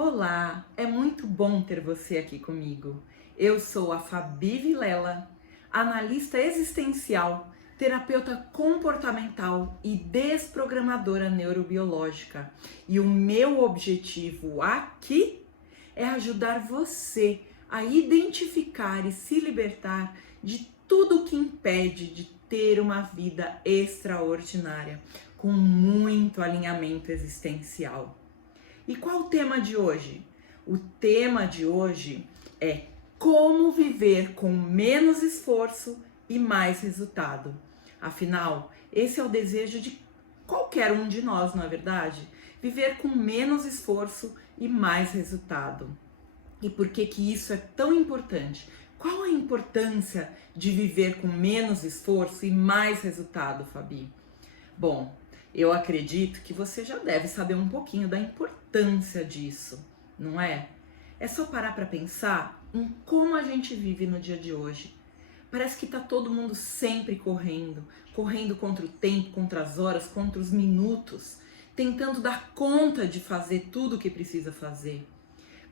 Olá, é muito bom ter você aqui comigo. Eu sou a Fabi Vilela, analista existencial, terapeuta comportamental e desprogramadora neurobiológica. E o meu objetivo aqui é ajudar você a identificar e se libertar de tudo que impede de ter uma vida extraordinária, com muito alinhamento existencial. E qual o tema de hoje? O tema de hoje é como viver com menos esforço e mais resultado. Afinal, esse é o desejo de qualquer um de nós, não é verdade? Viver com menos esforço e mais resultado. E por que que isso é tão importante? Qual a importância de viver com menos esforço e mais resultado, Fabi? Bom, eu acredito que você já deve saber um pouquinho da importância disso, não é? É só parar para pensar em como a gente vive no dia de hoje. Parece que tá todo mundo sempre correndo, correndo contra o tempo, contra as horas, contra os minutos, tentando dar conta de fazer tudo o que precisa fazer.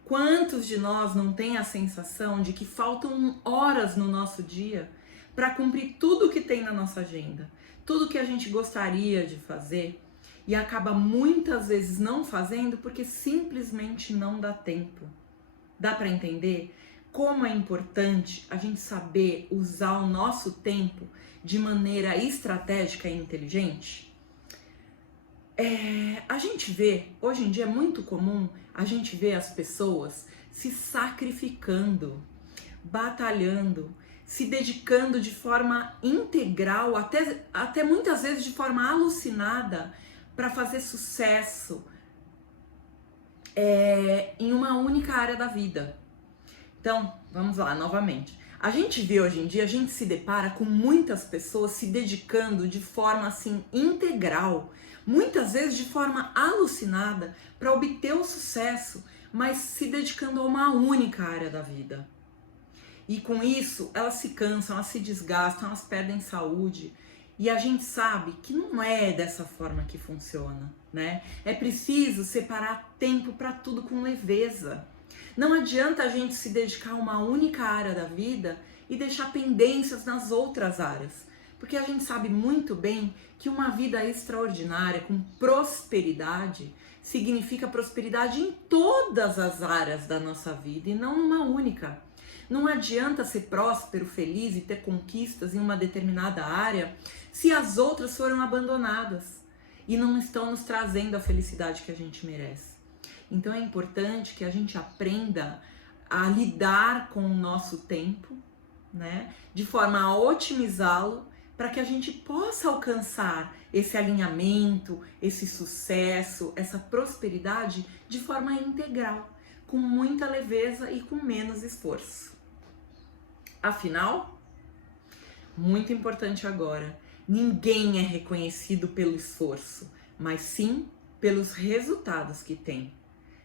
Quantos de nós não têm a sensação de que faltam horas no nosso dia para cumprir tudo o que tem na nossa agenda, tudo que a gente gostaria de fazer e acaba muitas vezes não fazendo porque simplesmente não dá tempo? Dá para entender como é importante a gente saber usar o nosso tempo de maneira estratégica e inteligente? A gente vê, hoje em dia é muito comum a gente ver as pessoas se sacrificando, batalhando, se dedicando de forma integral, até muitas vezes de forma alucinada, para fazer sucesso em uma única área da vida. Então, vamos lá, novamente. A gente vê hoje em dia, a gente se depara com muitas pessoas se dedicando de forma assim integral, muitas vezes de forma alucinada para obter o sucesso, mas se dedicando a uma única área da vida. E com isso, elas se cansam, elas se desgastam, elas perdem saúde. E a gente sabe que não é dessa forma que funciona, né? É preciso separar tempo para tudo com leveza. Não adianta a gente se dedicar a uma única área da vida e deixar pendências nas outras áreas, porque a gente sabe muito bem que uma vida extraordinária, com prosperidade, significa prosperidade em todas as áreas da nossa vida e não numa única. Não adianta ser próspero, feliz e ter conquistas em uma determinada área se as outras foram abandonadas e não estão nos trazendo a felicidade que a gente merece. Então é importante que a gente aprenda a lidar com o nosso tempo, né, de forma a otimizá-lo para que a gente possa alcançar esse alinhamento, esse sucesso, essa prosperidade de forma integral, com muita leveza e com menos esforço. Afinal, muito importante agora, ninguém é reconhecido pelo esforço, mas sim pelos resultados que tem.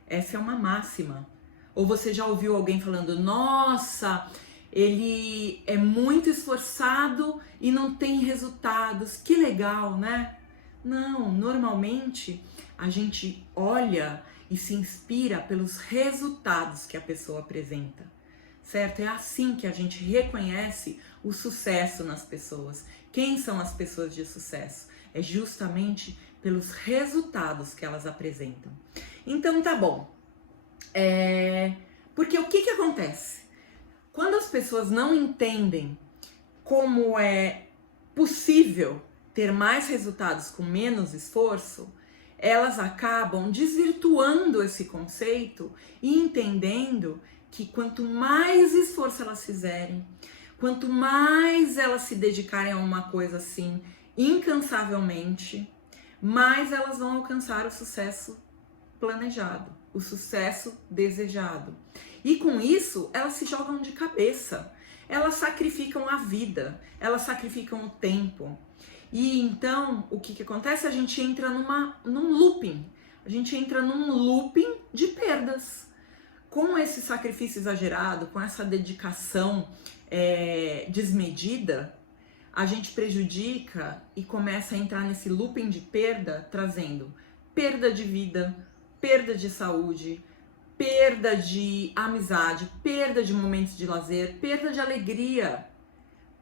Essa é uma máxima. Ou você já ouviu alguém falando, nossa, ele é muito esforçado e não tem resultados, que legal, né? Não, normalmente a gente olha e se inspira pelos resultados que a pessoa apresenta, certo? É assim que a gente reconhece o sucesso nas pessoas. Quem são as pessoas de sucesso? É justamente pelos resultados que elas apresentam. Então tá bom. Porque o que acontece? Quando as pessoas não entendem como é possível ter mais resultados com menos esforço, elas acabam desvirtuando esse conceito e entendendo que quanto mais esforço elas fizerem, quanto mais elas se dedicarem a uma coisa assim incansavelmente, mais elas vão alcançar o sucesso planejado, o sucesso desejado. E com isso, elas se jogam de cabeça, elas sacrificam a vida, elas sacrificam o tempo. E então, o que acontece? A gente entra num looping, a gente entra num looping de perdas. Com esse sacrifício exagerado, com essa dedicação desmedida, a gente prejudica e começa a entrar nesse looping de perda, trazendo perda de vida, perda de saúde, perda de amizade, perda de momentos de lazer, perda de alegria,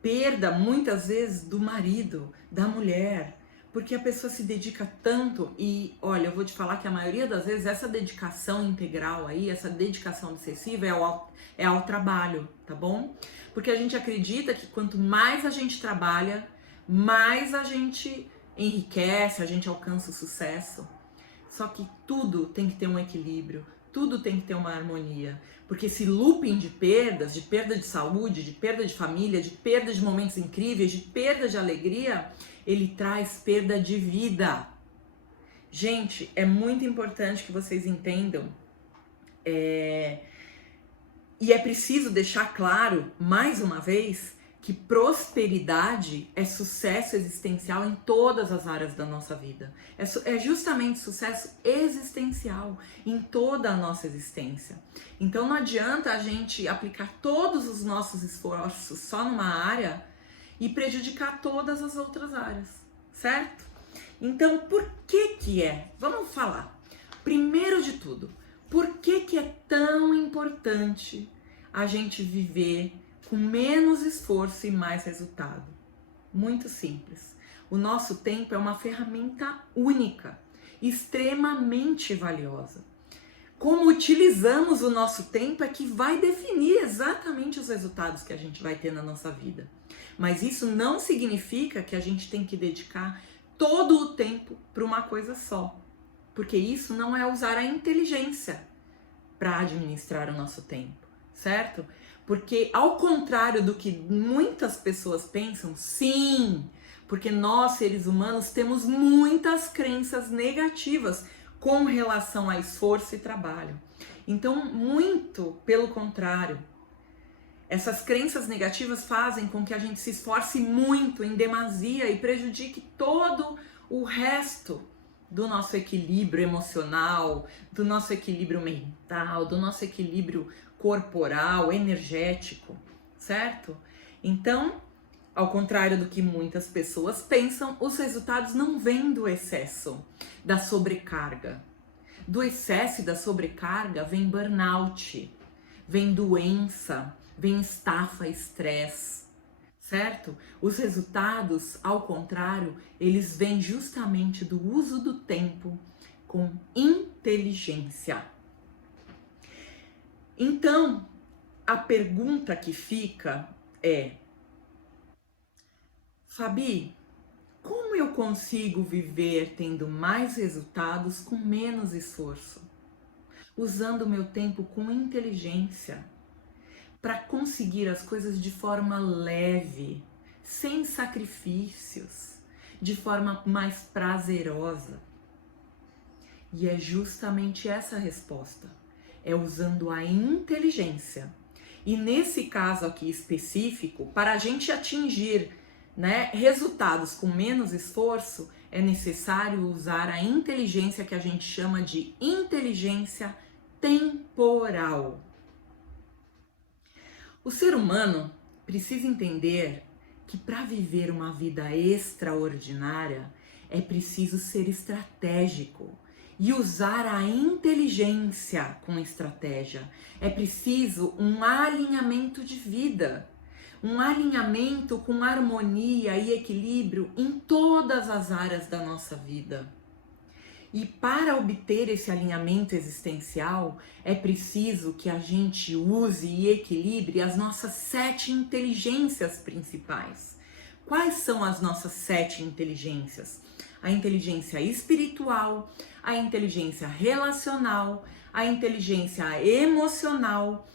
perda muitas vezes do marido, da mulher, porque a pessoa se dedica tanto e, olha, eu vou te falar que a maioria das vezes essa dedicação integral aí, essa dedicação obsessiva é ao trabalho, tá bom? Porque a gente acredita que quanto mais a gente trabalha, mais a gente enriquece, a gente alcança o sucesso. Só que tudo tem que ter um equilíbrio, tudo tem que ter uma harmonia. Porque esse looping de perdas, de perda de saúde, de perda de família, de perda de momentos incríveis, de perda de alegria, ele traz perda de vida. Gente, é muito importante que vocês entendam. E é preciso deixar claro, mais uma vez, que prosperidade é sucesso existencial em todas as áreas da nossa vida. É justamente sucesso existencial em toda a nossa existência. Então não adianta a gente aplicar todos os nossos esforços só numa área e prejudicar todas as outras áreas, certo? Então, por que que é? Vamos falar. Primeiro de tudo, por que que é tão importante a gente viver com menos esforço e mais resultado? Muito simples. O nosso tempo é uma ferramenta única, extremamente valiosa. Como utilizamos o nosso tempo é que vai definir exatamente os resultados que a gente vai ter na nossa vida. Mas isso não significa que a gente tem que dedicar todo o tempo para uma coisa só. Porque isso não é usar a inteligência para administrar o nosso tempo, certo? Porque ao contrário do que muitas pessoas pensam, sim, porque nós seres humanos temos muitas crenças negativas com relação a esforço e trabalho. Então, muito pelo contrário, essas crenças negativas fazem com que a gente se esforce muito em demasia e prejudique todo o resto do nosso equilíbrio emocional, do nosso equilíbrio mental, do nosso equilíbrio corporal, energético, certo? Então, ao contrário do que muitas pessoas pensam, os resultados não vêm do excesso, da sobrecarga. Do excesso e da sobrecarga vem burnout, vem doença, vem estafa, estresse, certo? Os resultados, ao contrário, eles vêm justamente do uso do tempo com inteligência. Então, a pergunta que fica é: Fabi, como eu consigo viver tendo mais resultados com menos esforço? Usando o meu tempo com inteligência, para conseguir as coisas de forma leve, sem sacrifícios, de forma mais prazerosa. E é justamente essa a resposta. É usando a inteligência. E nesse caso aqui específico, para a gente atingir, resultados com menos esforço, é necessário usar a inteligência que a gente chama de inteligência temporal. O ser humano precisa entender que para viver uma vida extraordinária é preciso ser estratégico e usar a inteligência com estratégia. É preciso um alinhamento de vida, um alinhamento com harmonia e equilíbrio em todas as áreas da nossa vida. E para obter esse alinhamento existencial, é preciso que a gente use e equilibre as nossas 7 inteligências principais. Quais são as nossas 7 inteligências? A inteligência espiritual, a inteligência relacional, a inteligência emocional,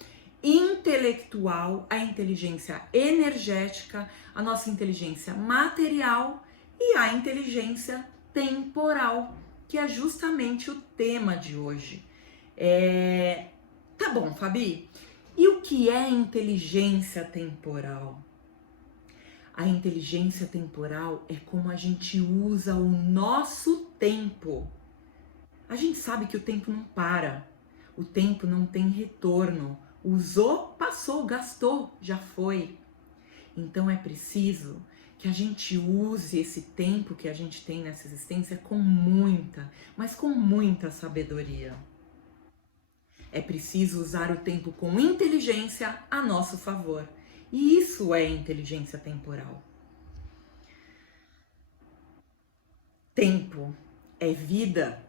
intelectual, a inteligência energética, a nossa inteligência material e a inteligência temporal, que é justamente o tema de hoje. Tá bom, Fabi, e o que é inteligência temporal? A inteligência temporal é como a gente usa o nosso tempo. A gente sabe que o tempo não para, o tempo não tem retorno. Usou, passou, gastou, já foi. Então é preciso que a gente use esse tempo que a gente tem nessa existência com muita, mas com muita sabedoria. É preciso usar o tempo com inteligência a nosso favor. E isso é inteligência temporal. Tempo é vida.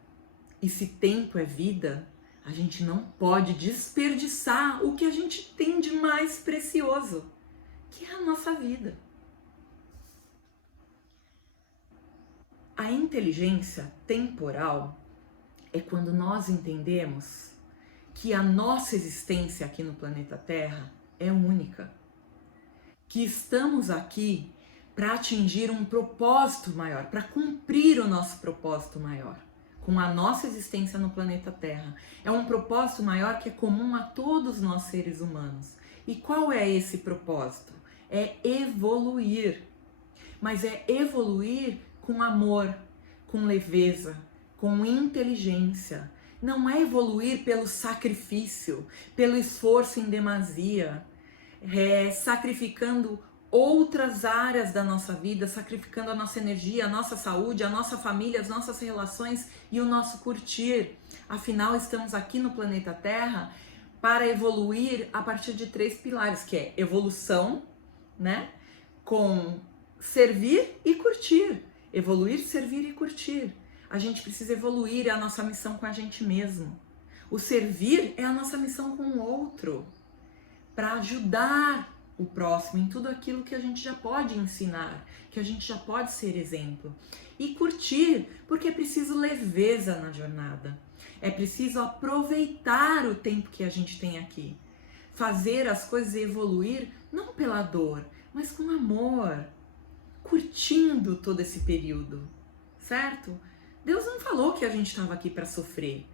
E se tempo é vida, a gente não pode desperdiçar o que a gente tem de mais precioso, que é a nossa vida. A inteligência temporal é quando nós entendemos que a nossa existência aqui no planeta Terra é única, que estamos aqui para atingir um propósito maior, para cumprir o nosso propósito maior, com a nossa existência no planeta Terra. É um propósito maior que é comum a todos nós seres humanos. E qual é esse propósito? É evoluir, mas é evoluir com amor, com leveza, com inteligência. Não é evoluir pelo sacrifício, pelo esforço em demasia, sacrificando outras áreas da nossa vida, sacrificando a nossa energia, a nossa saúde, a nossa família, as nossas relações e o nosso curtir. Afinal, estamos aqui no planeta Terra para evoluir a partir de 3 pilares, que é evolução, né? Com servir e curtir. Evoluir, servir e curtir. A gente precisa evoluir, é a nossa missão com a gente mesmo. O servir é a nossa missão com o outro, para ajudar o próximo em tudo aquilo que a gente já pode ensinar, que a gente já pode ser exemplo. E curtir, porque é preciso leveza na jornada. É preciso aproveitar o tempo que a gente tem aqui. Fazer as coisas evoluir, não pela dor, mas com amor. Curtindo todo esse período, certo? Deus não falou que a gente estava aqui para sofrer.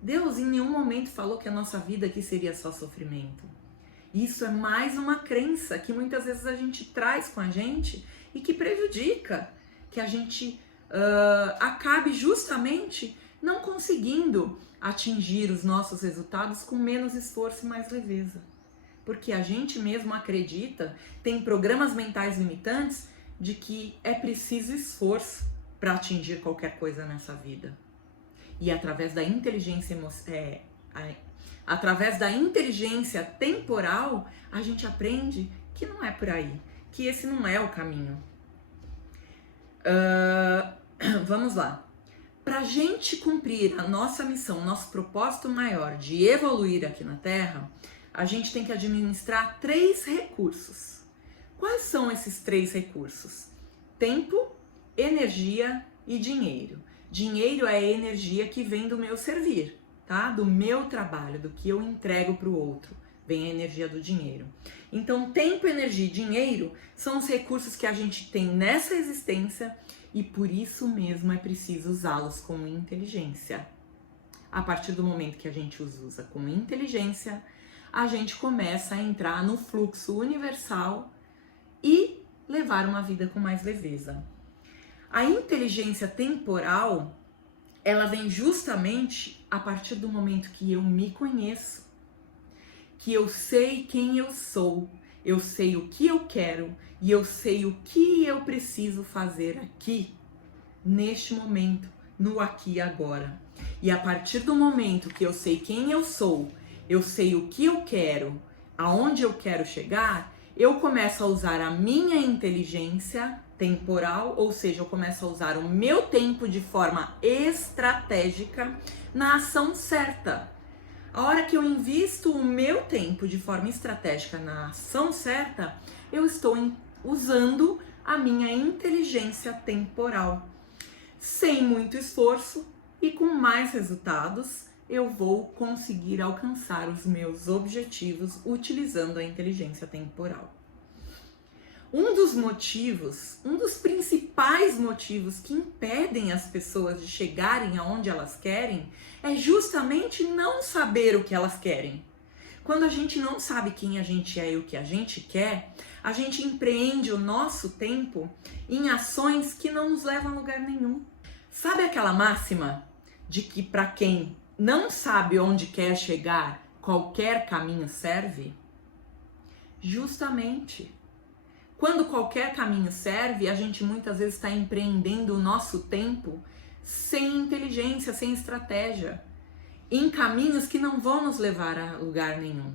Deus em nenhum momento falou que a nossa vida aqui seria só sofrimento. Isso é mais uma crença que muitas vezes a gente traz com a gente e que prejudica, que a gente acabe justamente não conseguindo atingir os nossos resultados com menos esforço e mais leveza. Porque a gente mesmo acredita, tem programas mentais limitantes de que é preciso esforço para atingir qualquer coisa nessa vida. E através da inteligência através da inteligência temporal, a gente aprende que não é por aí, que esse não é o caminho. Vamos lá. Para a gente cumprir a nossa missão, nosso propósito maior de evoluir aqui na Terra, a gente tem que administrar 3 recursos. Quais são esses 3 recursos? Tempo, energia e dinheiro. Dinheiro é a energia que vem do meu servir, tá? Do meu trabalho, do que eu entrego para o outro. Vem a energia do dinheiro. Então, tempo, energia e dinheiro são os recursos que a gente tem nessa existência e por isso mesmo é preciso usá-los com inteligência. A partir do momento que a gente os usa com inteligência, a gente começa a entrar no fluxo universal e levar uma vida com mais leveza. A inteligência temporal, ela vem justamente a partir do momento que eu me conheço, que eu sei quem eu sei o que eu quero e eu sei o que eu preciso fazer aqui, neste momento, no aqui e agora. E a partir do momento que eu sei quem eu sei o que eu quero, aonde eu quero chegar, eu começo a usar a minha inteligência temporal, ou seja, eu começo a usar o meu tempo de forma estratégica na ação certa. A hora que eu invisto o meu tempo de forma estratégica na ação certa, eu estou usando a minha inteligência temporal. Sem muito esforço e com mais resultados, eu vou conseguir alcançar os meus objetivos utilizando a inteligência temporal. Um dos principais motivos que impedem as pessoas de chegarem aonde elas querem é justamente não saber o que elas querem. Quando a gente não sabe quem a gente é e o que a gente quer, a gente empreende o nosso tempo em ações que não nos levam a lugar nenhum. Sabe aquela máxima de que para quem não sabe onde quer chegar, qualquer caminho serve? Justamente. Quando qualquer caminho serve, a gente muitas vezes está empreendendo o nosso tempo sem inteligência, sem estratégia. em caminhos que não vão nos levar a lugar nenhum.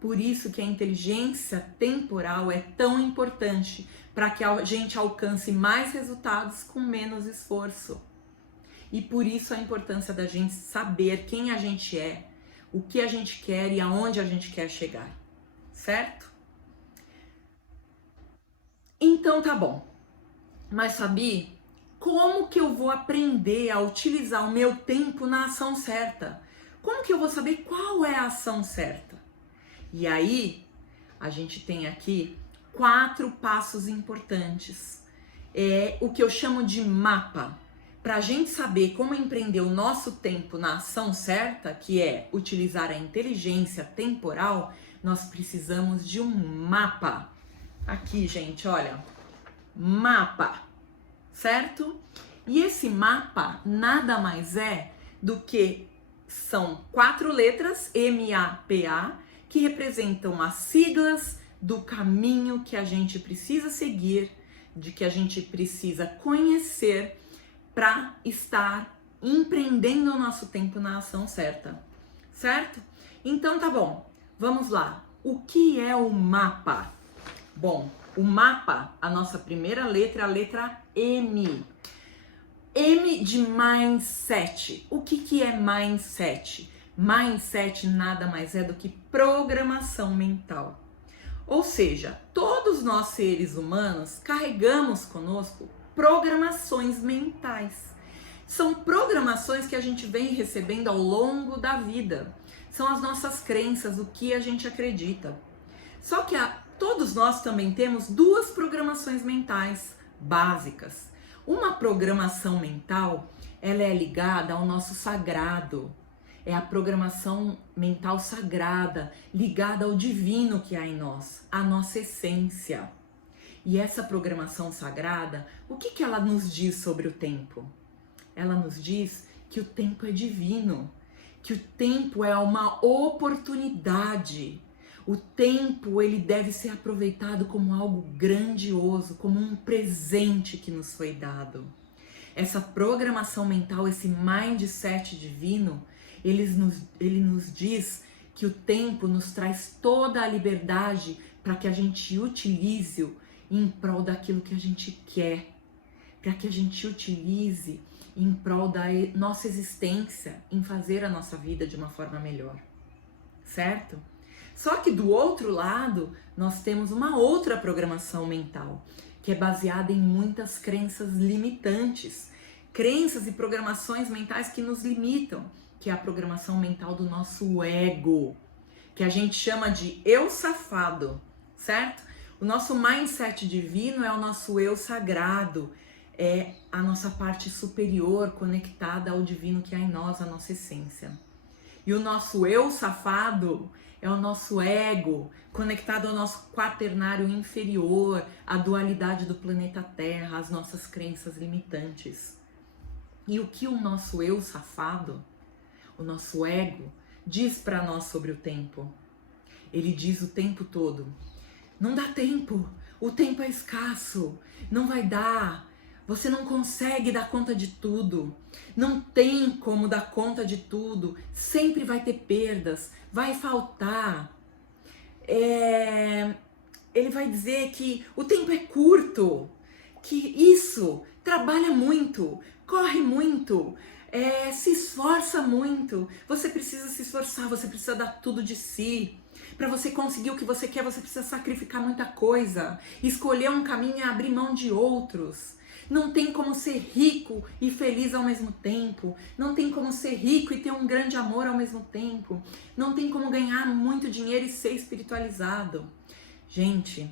Por isso que a inteligência temporal é tão importante, para que a gente alcance mais resultados com menos esforço. E por isso a importância da gente saber quem a gente é, o que a gente quer e aonde a gente quer chegar, certo? Então tá bom. Mas Fabi, como que eu vou aprender a utilizar o meu tempo na ação certa? Como que eu vou saber qual é a ação certa? E aí, a gente tem aqui 4 passos importantes. É o que eu chamo de mapa. Para a gente saber como empreender o nosso tempo na ação certa, que é utilizar a inteligência temporal, nós precisamos de um mapa. Aqui, gente, olha, mapa, certo? E esse mapa nada mais é do que são 4 letras, M-A-P-A, que representam as siglas do caminho que a gente precisa seguir, de que a gente precisa conhecer para estar empreendendo o nosso tempo na ação certa, certo? Então tá bom, vamos lá. O que é o mapa? Bom, o mapa, a nossa primeira letra é a letra M. M de mindset. O que é mindset? Mindset nada mais é do que programação mental. Ou seja, todos nós seres humanos carregamos conosco programações mentais. São programações que a gente vem recebendo ao longo da vida. São as nossas crenças, o que a gente acredita. Só que todos nós também temos 2 programações mentais básicas. Uma programação mental, ela é ligada ao nosso sagrado. É a programação mental sagrada, ligada ao divino que há em nós, a nossa essência. E essa programação sagrada, o que ela nos diz sobre o tempo? Ela nos diz que o tempo é divino, que o tempo é uma oportunidade. O tempo, ele deve ser aproveitado como algo grandioso, como um presente que nos foi dado. Essa programação mental, esse mindset divino, ele nos diz que o tempo nos traz toda a liberdade para que a gente utilize-o em prol daquilo que a gente quer, para que a gente utilize em prol da nossa existência, em fazer a nossa vida de uma forma melhor, certo? Só que do outro lado, nós temos uma outra programação mental, que é baseada em muitas crenças limitantes, crenças e programações mentais que nos limitam, que é a programação mental do nosso ego, que a gente chama de eu safado, certo? O nosso mindset divino é o nosso eu sagrado, é a nossa parte superior conectada ao divino que há em nós, a nossa essência. E o nosso eu safado é o nosso ego, conectado ao nosso quaternário inferior, à dualidade do planeta Terra, às nossas crenças limitantes. E o que o nosso eu safado, o nosso ego, diz para nós sobre o tempo? Ele diz o tempo todo: não dá tempo, o tempo é escasso, não vai dar, você não consegue dar conta de tudo, não tem como dar conta de tudo, sempre vai ter perdas, vai faltar. Ele vai dizer que o tempo é curto, que isso, trabalha muito, corre muito, se esforça muito, você precisa se esforçar, você precisa dar tudo de si. Para você conseguir o que você quer, você precisa sacrificar muita coisa, escolher um caminho e abrir mão de outros. Não tem como ser rico e feliz ao mesmo tempo. Não tem como ser rico e ter um grande amor ao mesmo tempo. Não tem como ganhar muito dinheiro e ser espiritualizado. Gente,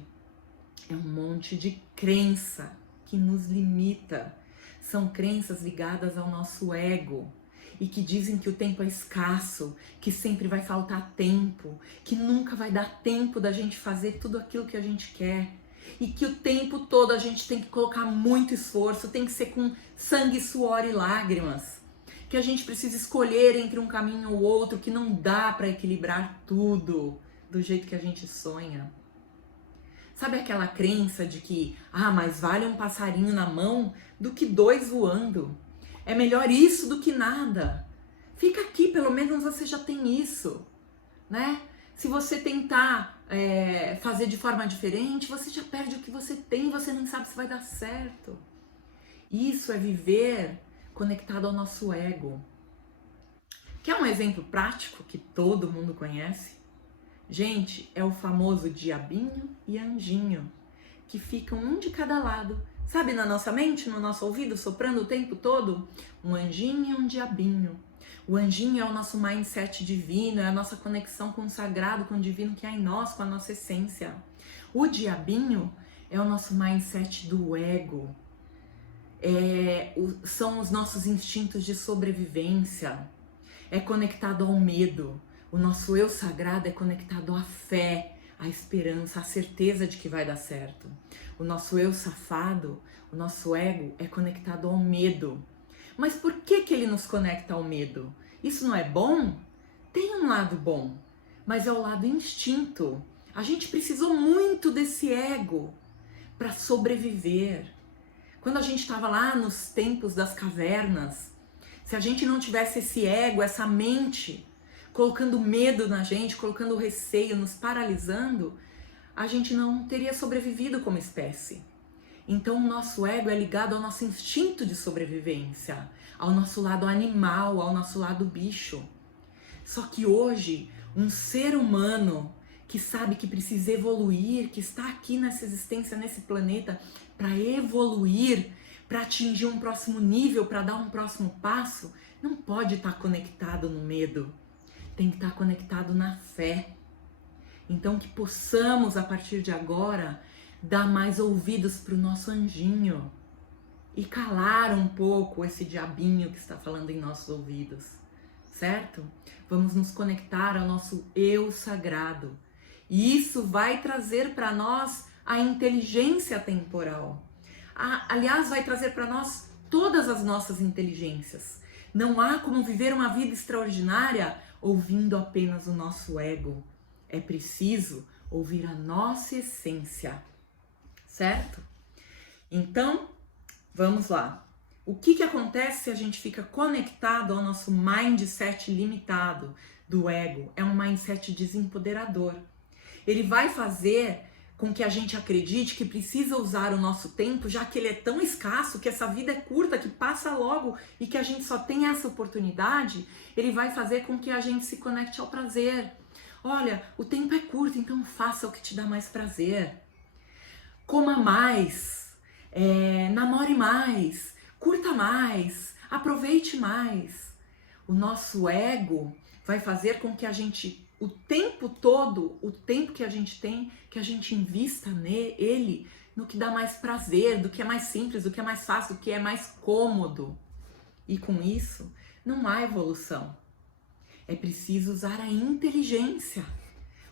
é um monte de crença que nos limita. São crenças ligadas ao nosso ego e que dizem que o tempo é escasso, que sempre vai faltar tempo, que nunca vai dar tempo da gente fazer tudo aquilo que a gente quer. E que o tempo todo a gente tem que colocar muito esforço, tem que ser com sangue, suor e lágrimas. Que a gente precisa escolher entre um caminho ou outro, que não dá para equilibrar tudo do jeito que a gente sonha. Sabe aquela crença de que, mais vale um passarinho na mão do que 2 voando? É melhor isso do que nada. Fica aqui, pelo menos você já tem isso, né? Se você tentar fazer de forma diferente, você já perde o que você tem, você nem sabe se vai dar certo. Isso é viver conectado ao nosso ego. Quer um exemplo prático que todo mundo conhece? Gente, é o famoso diabinho e anjinho, que ficam um de cada lado. Sabe, na nossa mente, no nosso ouvido, soprando o tempo todo? Um anjinho e um diabinho. O anjinho é o nosso mindset divino, é a nossa conexão com o sagrado, com o divino que há em nós, com a nossa essência. O diabinho é o nosso mindset do ego. São os nossos instintos de sobrevivência. É conectado ao medo. O nosso eu sagrado é conectado à fé, à esperança, à certeza de que vai dar certo. O nosso eu safado, o nosso ego, é conectado ao medo. Mas por que ele nos conecta ao medo? Isso não é bom? Tem um lado bom, mas é o lado instinto. A gente precisou muito desse ego para sobreviver. Quando a gente estava lá nos tempos das cavernas, se a gente não tivesse esse ego, essa mente, colocando medo na gente, colocando receio, nos paralisando, a gente não teria sobrevivido como espécie. Então o nosso ego é ligado ao nosso instinto de sobrevivência, ao nosso lado animal, ao nosso lado bicho. Só que hoje, um ser humano que sabe que precisa evoluir, que está aqui nessa existência, nesse planeta, para evoluir, para atingir um próximo nível, para dar um próximo passo, não pode estar conectado no medo. Tem que estar conectado na fé. Então que possamos, a partir de agora, dar mais ouvidos para o nosso anjinho e calar um pouco esse diabinho que está falando em nossos ouvidos, certo? Vamos nos conectar ao nosso eu sagrado. E isso vai trazer para nós a inteligência temporal. Aliás, vai trazer para nós todas as nossas inteligências. Não há como viver uma vida extraordinária ouvindo apenas o nosso ego. É preciso ouvir a nossa essência, certo? Então, vamos lá. O que acontece se a gente fica conectado ao nosso mindset limitado do ego? É um mindset desempoderador. Ele vai fazer com que a gente acredite que precisa usar o nosso tempo, já que ele é tão escasso, que essa vida é curta, que passa logo e que a gente só tem essa oportunidade. Ele vai fazer com que a gente se conecte ao prazer. Olha, o tempo é curto, então faça o que te dá mais prazer. Coma mais, namore mais, curta mais, aproveite mais. O nosso ego vai fazer com que a gente, o tempo todo, o tempo que a gente tem, que a gente invista nele, no que dá mais prazer, do que é mais simples, do que é mais fácil, do que é mais cômodo. E com isso, não há evolução. É preciso usar a inteligência,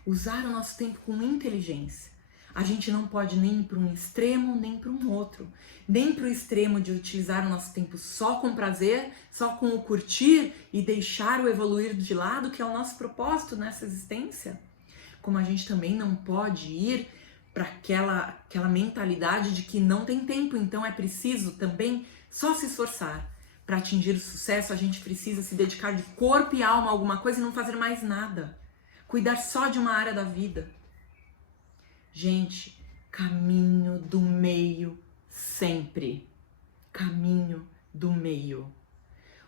usar o nosso tempo com inteligência. A gente não pode nem ir para um extremo, nem para um outro. Nem para o extremo de utilizar o nosso tempo só com prazer, só com o curtir e deixar o evoluir de lado, que é o nosso propósito nessa existência. Como a gente também não pode ir para aquela mentalidade de que não tem tempo, então é preciso também só se esforçar. Para atingir o sucesso, a gente precisa se dedicar de corpo e alma a alguma coisa e não fazer mais nada. Cuidar só de uma área da vida. Gente, caminho do meio sempre. Caminho do meio.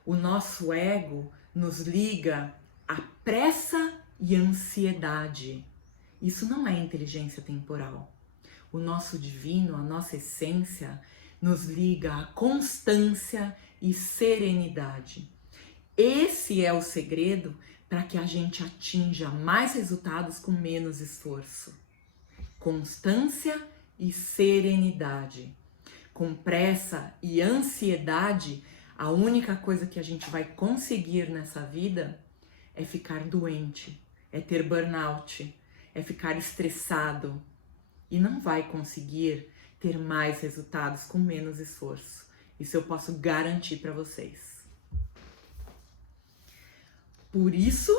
O nosso ego nos liga à pressa e ansiedade. Isso não é inteligência temporal. O nosso divino, a nossa essência, nos liga à constância e serenidade. Esse é o segredo para que a gente atinja mais resultados com menos esforço. Constância e serenidade. Com pressa e ansiedade, a única coisa que a gente vai conseguir nessa vida é ficar doente, é ter burnout, é ficar estressado e não vai conseguir ter mais resultados com menos esforço. Isso eu posso garantir para vocês. Por isso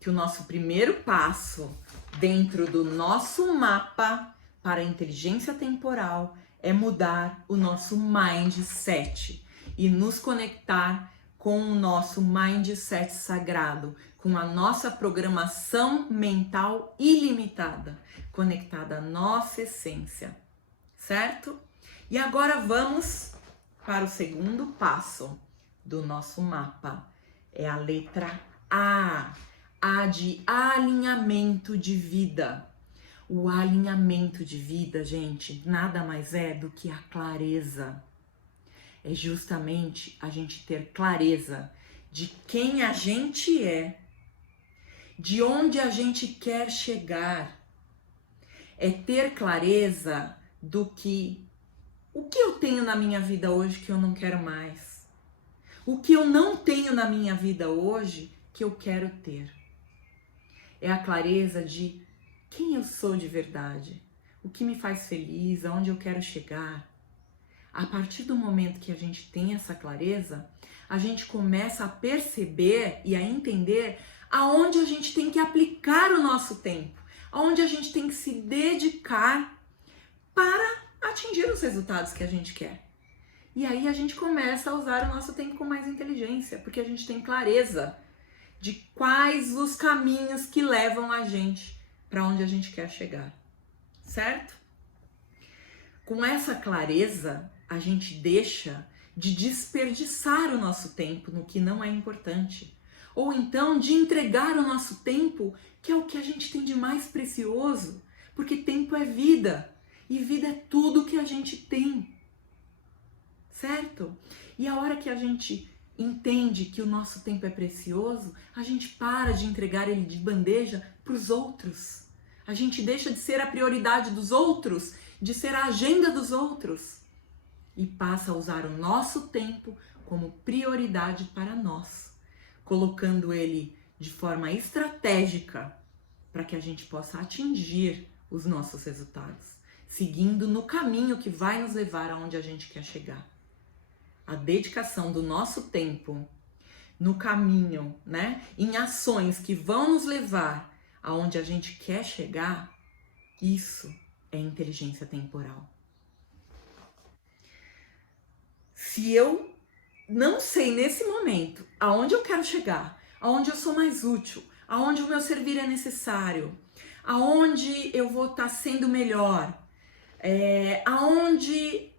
que o nosso primeiro passo dentro do nosso mapa para a inteligência temporal é mudar o nosso mindset e nos conectar com o nosso mindset sagrado, com a nossa programação mental ilimitada, conectada à nossa essência, certo? E agora vamos para o segundo passo do nosso mapa. É a letra A de alinhamento de vida. O alinhamento de vida, gente, nada mais é do que a clareza. É justamente a gente ter clareza de quem a gente é, de onde a gente quer chegar. É ter clareza do que o que eu tenho na minha vida hoje que eu não quero mais. O que eu não tenho na minha vida hoje que eu quero ter. É a clareza de quem eu sou de verdade, o que me faz feliz, aonde eu quero chegar. A partir do momento que a gente tem essa clareza, a gente começa a perceber e a entender aonde a gente tem que aplicar o nosso tempo, aonde a gente tem que se dedicar para atingir os resultados que a gente quer. E aí a gente começa a usar o nosso tempo com mais inteligência, porque a gente tem clareza de quais os caminhos que levam a gente para onde a gente quer chegar, certo? Com essa clareza, a gente deixa de desperdiçar o nosso tempo no que não é importante. Ou então de entregar o nosso tempo, que é o que a gente tem de mais precioso. Porque tempo é vida. E vida é tudo que a gente tem. Certo? E a hora que a gente entende que o nosso tempo é precioso, a gente para de entregar ele de bandeja para os outros. A gente deixa de ser a prioridade dos outros, de ser a agenda dos outros e passa a usar o nosso tempo como prioridade para nós, colocando ele de forma estratégica para que a gente possa atingir os nossos resultados, seguindo no caminho que vai nos levar aonde a gente quer chegar. A dedicação do nosso tempo no caminho, né, em ações que vão nos levar aonde a gente quer chegar, isso é inteligência temporal. Se eu não sei nesse momento aonde eu quero chegar, aonde eu sou mais útil, aonde o meu servir é necessário, aonde eu vou estar sendo melhor, aonde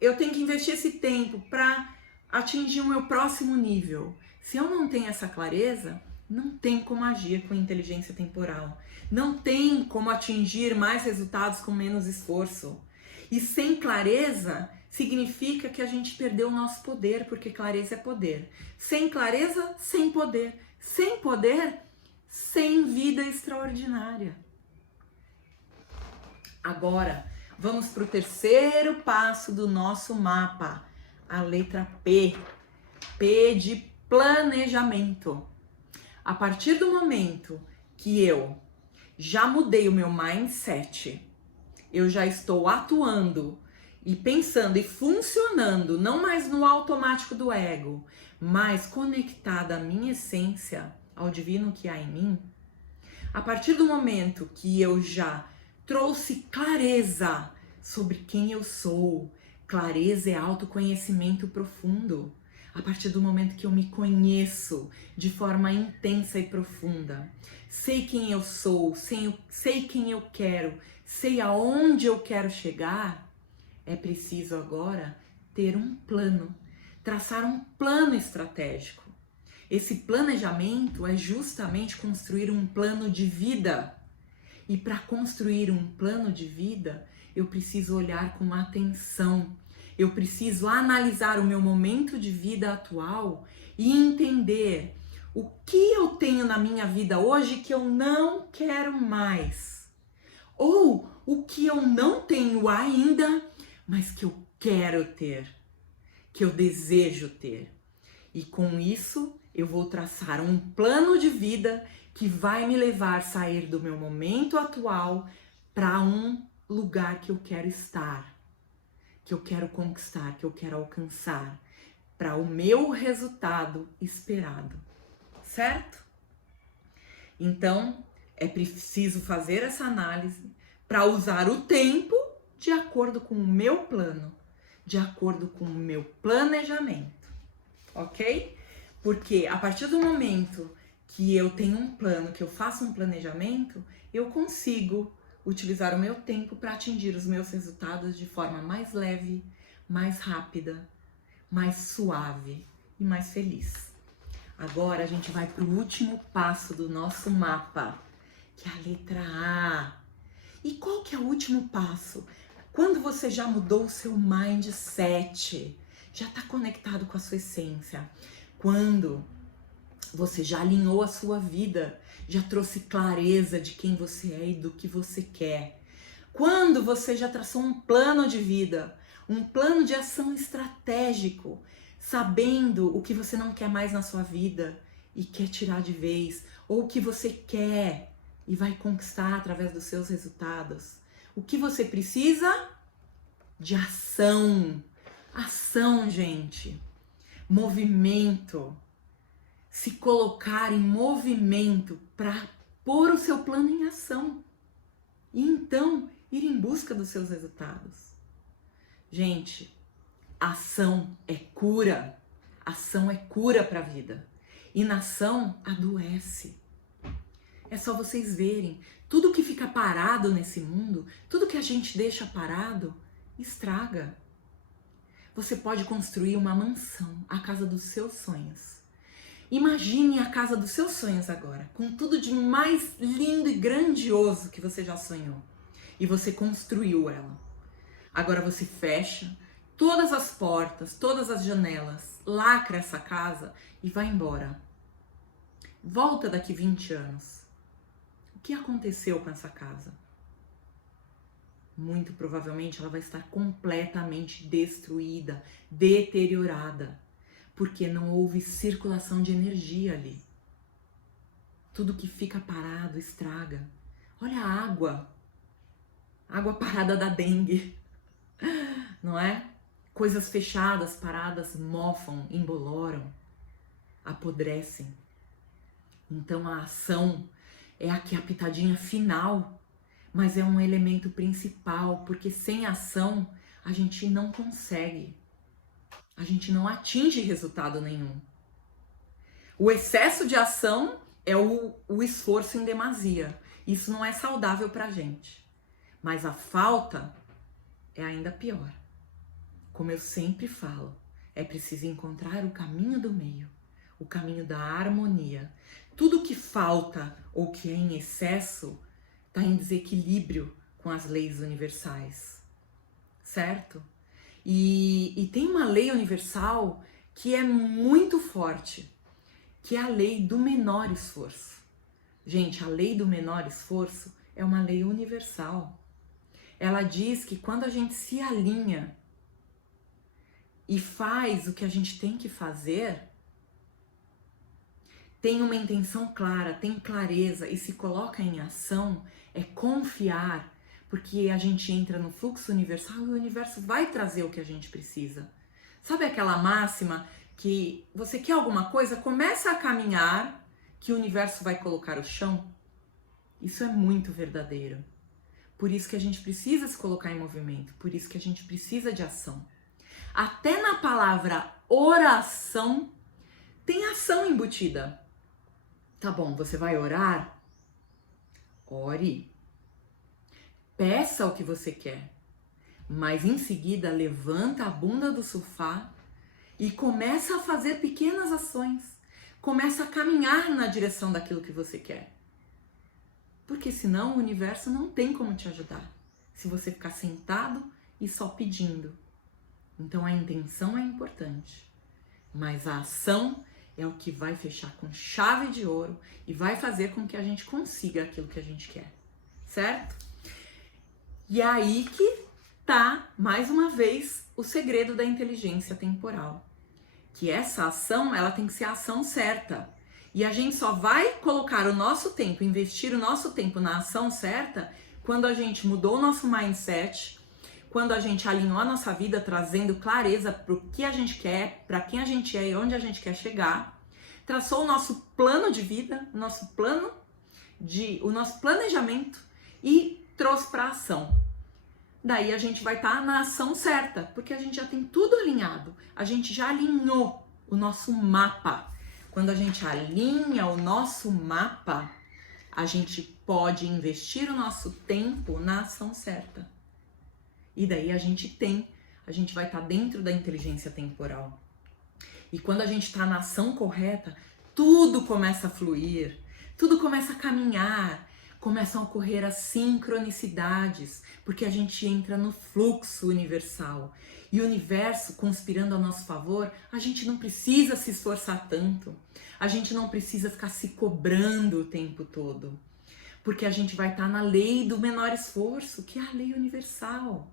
eu tenho que investir esse tempo para atingir o meu próximo nível. Se eu não tenho essa clareza, não tem como agir com inteligência temporal. Não tem como atingir mais resultados com menos esforço. E sem clareza, significa que a gente perdeu o nosso poder, porque clareza é poder. Sem clareza, sem poder. Sem poder, sem vida extraordinária. Agora, vamos para o terceiro passo do nosso mapa, a letra P. P de planejamento. A partir do momento que eu já mudei o meu mindset, eu já estou atuando e pensando e funcionando, não mais no automático do ego, mas conectada à minha essência, ao divino que há em mim. A partir do momento que eu já trouxe clareza sobre quem eu sou, clareza é autoconhecimento profundo. A partir do momento que eu me conheço de forma intensa e profunda, sei quem eu sou, sei quem eu quero, sei aonde eu quero chegar, é preciso agora ter um plano, traçar um plano estratégico. Esse planejamento é justamente construir um plano de vida. E para construir um plano de vida, eu preciso olhar com atenção. Eu preciso analisar o meu momento de vida atual e entender o que eu tenho na minha vida hoje que eu não quero mais. Ou o que eu não tenho ainda, mas que eu quero ter, que eu desejo ter. E com isso, eu vou traçar um plano de vida que vai me levar a sair do meu momento atual para um lugar que eu quero estar, que eu quero conquistar, que eu quero alcançar, para o meu resultado esperado, certo? Então, é preciso fazer essa análise para usar o tempo de acordo com o meu plano, de acordo com o meu planejamento, ok? Porque a partir do momento que eu tenho um plano, que eu faço um planejamento, eu consigo utilizar o meu tempo para atingir os meus resultados de forma mais leve, mais rápida, mais suave e mais feliz. Agora a gente vai para o último passo do nosso mapa, que é a letra A. E qual que é o último passo? Quando você já mudou o seu mindset, já está conectado com a sua essência, quando você já alinhou a sua vida, já trouxe clareza de quem você é e do que você quer, quando você já traçou um plano de vida, um plano de ação estratégico, sabendo o que você não quer mais na sua vida e quer tirar de vez, ou o que você quer e vai conquistar através dos seus resultados. O que você precisa? De ação. Ação, gente. Movimento. Se colocar em movimento para pôr o seu plano em ação. E então ir em busca dos seus resultados. Gente, ação é cura. Ação é cura para a vida. Inação adoece. É só vocês verem, tudo que fica parado nesse mundo, tudo que a gente deixa parado, estraga. Você pode construir uma mansão, a casa dos seus sonhos. Imagine a casa dos seus sonhos agora, com tudo de mais lindo e grandioso que você já sonhou. E você construiu ela. Agora você fecha todas as portas, todas as janelas, lacra essa casa e vai embora. Volta daqui 20 anos. O que aconteceu com essa casa? Muito provavelmente ela vai estar completamente destruída, deteriorada, porque não houve circulação de energia ali. Tudo que fica parado estraga. Olha a água. Água parada da dengue. Não é? Coisas fechadas, paradas, mofam, emboloram, apodrecem. Então a ação é aqui a pitadinha final, mas é um elemento principal, porque sem ação a gente não consegue, a gente não atinge resultado nenhum. O excesso de ação é o esforço em demasia, isso não é saudável pra gente, mas a falta é ainda pior. Como eu sempre falo, é preciso encontrar o caminho do meio, o caminho da harmonia. Tudo que falta ou que é em excesso está em desequilíbrio com as leis universais, certo? E tem uma lei universal que é muito forte, que é a lei do menor esforço. Gente, a lei do menor esforço é uma lei universal. Ela diz que quando a gente se alinha e faz o que a gente tem que fazer, tem uma intenção clara, tem clareza e se coloca em ação, é confiar, porque a gente entra no fluxo universal e o universo vai trazer o que a gente precisa. Sabe aquela máxima que você quer alguma coisa, começa a caminhar, que o universo vai colocar o chão? Isso é muito verdadeiro. Por isso que a gente precisa se colocar em movimento, por isso que a gente precisa de ação. Até na palavra oração tem ação embutida. Tá bom, você vai orar? Ore. Peça o que você quer. Mas em seguida levanta a bunda do sofá e começa a fazer pequenas ações. Começa a caminhar na direção daquilo que você quer. Porque senão o universo não tem como te ajudar. Se você ficar sentado e só pedindo. Então a intenção é importante. Mas a ação é o que vai fechar com chave de ouro e vai fazer com que a gente consiga aquilo que a gente quer, certo? E aí que tá, mais uma vez, o segredo da inteligência temporal. Que essa ação, ela tem que ser a ação certa. E a gente só vai colocar o nosso tempo, investir o nosso tempo na ação certa, quando a gente mudou o nosso mindset, quando a gente alinhou a nossa vida, trazendo clareza para o que a gente quer, para quem a gente é e onde a gente quer chegar, traçou o nosso plano de vida, o nosso planejamento e trouxe para a ação. Daí a gente vai estar na ação certa, porque a gente já tem tudo alinhado, a gente já alinhou o nosso mapa. quando a gente alinha o nosso mapa, a gente pode investir o nosso tempo na ação certa. E daí a gente vai estar dentro da inteligência temporal. E quando a gente está na ação correta, tudo começa a fluir, tudo começa a caminhar, começam a ocorrer as sincronicidades, porque a gente entra no fluxo universal. E o universo conspirando a nosso favor, a gente não precisa se esforçar tanto, a gente não precisa ficar se cobrando o tempo todo, porque a gente vai estar na lei do menor esforço, que é a lei universal.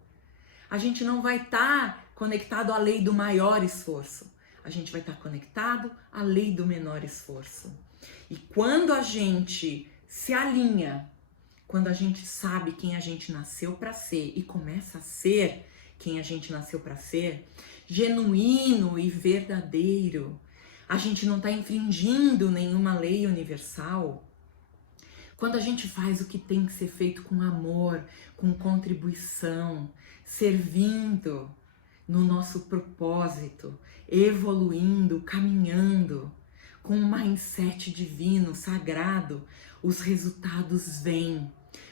A gente não vai estar conectado à lei do maior esforço, a gente vai estar conectado à lei do menor esforço. E quando a gente se alinha, quando a gente sabe quem a gente nasceu para ser e começa a ser quem a gente nasceu para ser, genuíno e verdadeiro, a gente não está infringindo nenhuma lei universal. Quando a gente faz o que tem que ser feito com amor, com contribuição, servindo no nosso propósito, evoluindo, caminhando, com um mindset divino, sagrado, os resultados vêm.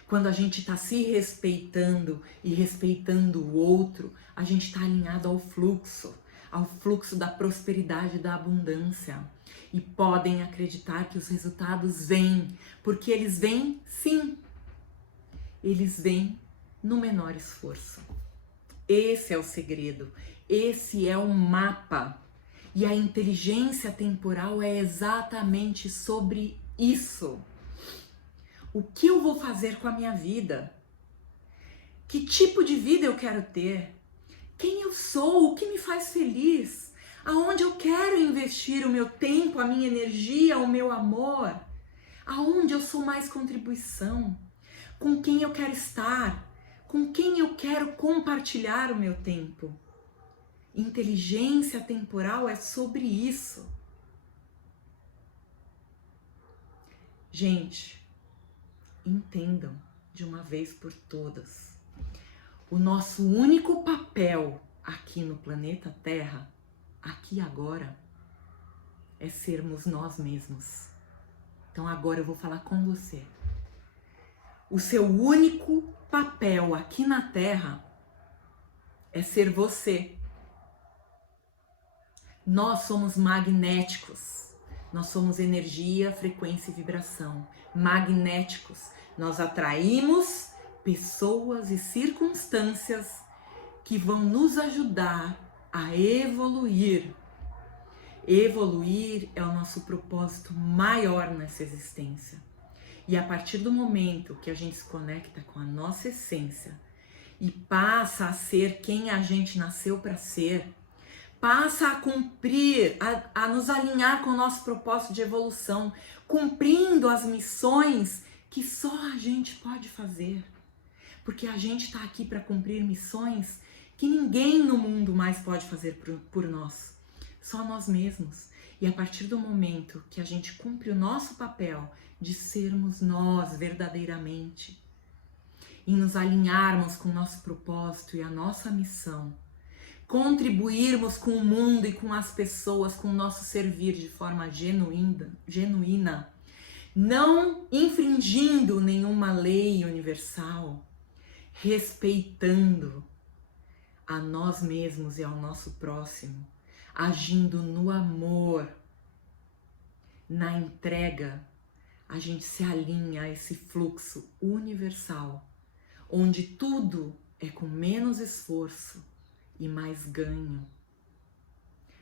Quando a gente está se respeitando e respeitando o outro, a gente está alinhado ao fluxo da prosperidade e da abundância. E podem acreditar que os resultados vêm, porque eles vêm sim. Eles vêm no menor esforço. Esse é o segredo, esse é o mapa. E a inteligência temporal é exatamente sobre isso. O que eu vou fazer com a minha vida? Que tipo de vida eu quero ter? Quem eu sou? O que me faz feliz? Aonde eu quero investir o meu tempo, a minha energia, o meu amor? Aonde eu sou mais contribuição? Com quem eu quero estar? Com quem eu quero compartilhar o meu tempo? Inteligência temporal é sobre isso. Gente, entendam de uma vez por todas. O nosso único papel aqui no planeta Terra, aqui agora, é sermos nós mesmos. Então agora eu vou falar com você. O seu único papel aqui na Terra é ser você. Nós somos magnéticos. Nós somos energia, frequência e vibração. Magnéticos. Nós atraímos pessoas e circunstâncias que vão nos ajudar a evoluir. Evoluir é o nosso propósito maior nessa existência. E a partir do momento que a gente se conecta com a nossa essência e passa a ser quem a gente nasceu para ser, passa a cumprir, a nos alinhar com o nosso propósito de evolução, cumprindo as missões que só a gente pode fazer. Porque a gente está aqui para cumprir missões que ninguém no mundo mais pode fazer por nós, só nós mesmos. E a partir do momento que a gente cumpre o nosso papel de sermos nós verdadeiramente, em nos alinharmos com o nosso propósito e a nossa missão, contribuirmos com o mundo e com as pessoas, com o nosso servir de forma genuína, não infringindo nenhuma lei universal, respeitando a nós mesmos e ao nosso próximo, agindo no amor, na entrega, a gente se alinha a esse fluxo universal, onde tudo é com menos esforço e mais ganho.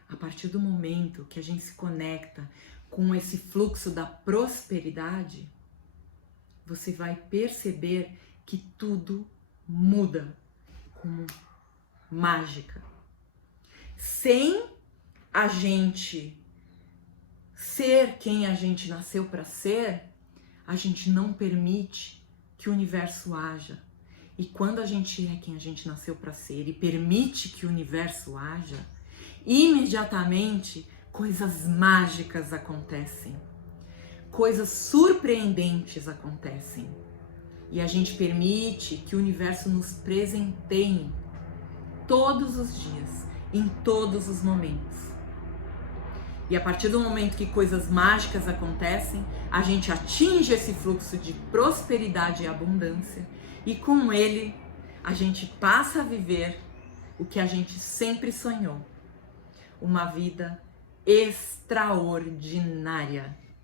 A partir do momento que a gente se conecta com esse fluxo da prosperidade, você vai perceber que tudo muda como mágica. Sem a gente ser quem a gente nasceu para ser, a gente não permite que o universo haja. E quando a gente é quem a gente nasceu para ser e permite que o universo haja, imediatamente coisas mágicas acontecem, coisas surpreendentes acontecem. E a gente permite que o universo nos presenteie todos os dias, em todos os momentos. E a partir do momento que coisas mágicas acontecem, a gente atinge esse fluxo de prosperidade e abundância. E com ele, a gente passa a viver o que a gente sempre sonhou. Uma vida extraordinária.